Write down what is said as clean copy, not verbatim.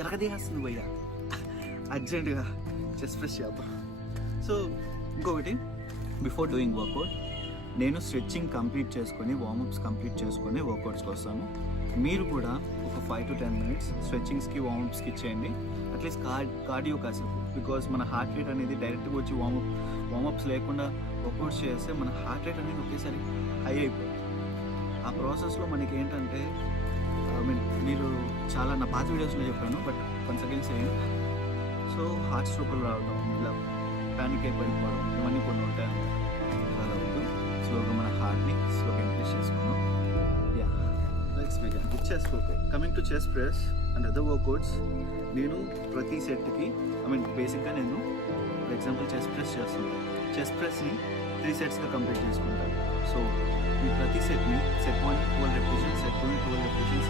ఎరగదేస్తుంది భయ్యా, అర్జెంటుగా chest press చేద్దాం. సో ఇంకొకటి, బిఫోర్ డూయింగ్ వర్కౌట్ నేను స్ట్రెచ్చింగ్ కంప్లీట్ చేసుకొని వార్మప్స్ కంప్లీట్ చేసుకొని వర్కౌట్స్కి వస్తాను. మీరు కూడా ఒక 5 to 10 minutes స్ట్రెచ్చింగ్స్కి వార్మప్స్కి ఇచ్చేయండి, అట్లీస్ట్ కార్డియో కాసేపు. బికాజ్ మన హార్ట్ రేట్ అనేది డైరెక్ట్గా వచ్చి వార్మప్స్ లేకుండా వర్కౌట్స్ చేస్తే మన హార్ట్ రేట్ అనేది ఒకేసారి హై అయిపోతుంది. ఆ ప్రాసెస్లో మనకి ఏంటంటే, మీరు చాలా నా పాత వీడియోస్లో చెప్పాను, but once again same. So heart స్ట్రోకులు రావడం, ఇలా ప్యానిక్ అయిపోవడం, ఇవన్నీ కొన్ని ఉంటాయి అన్నమాట. అలా వద్దు, స్లోగా మన హార్ట్ని స్లోగా ఇంక్రీజ్ చేసుకున్నాం. Yeah, let's begin with chest workout. Coming to chest press and other workouts, నేను ప్రతి సెట్కి బేసిక్గా నేను ఫర్ ఎగ్జాంపుల్ చెస్ట్ ప్రెస్ చేస్తున్నాను. చెస్ట్ ప్రెస్ని 3 sets కంప్లీట్ చేసుకుంటాను. సో ఈ ప్రతి సెట్ని సెట్ 1 12 repetitions, సెట్ 2 12 repetitions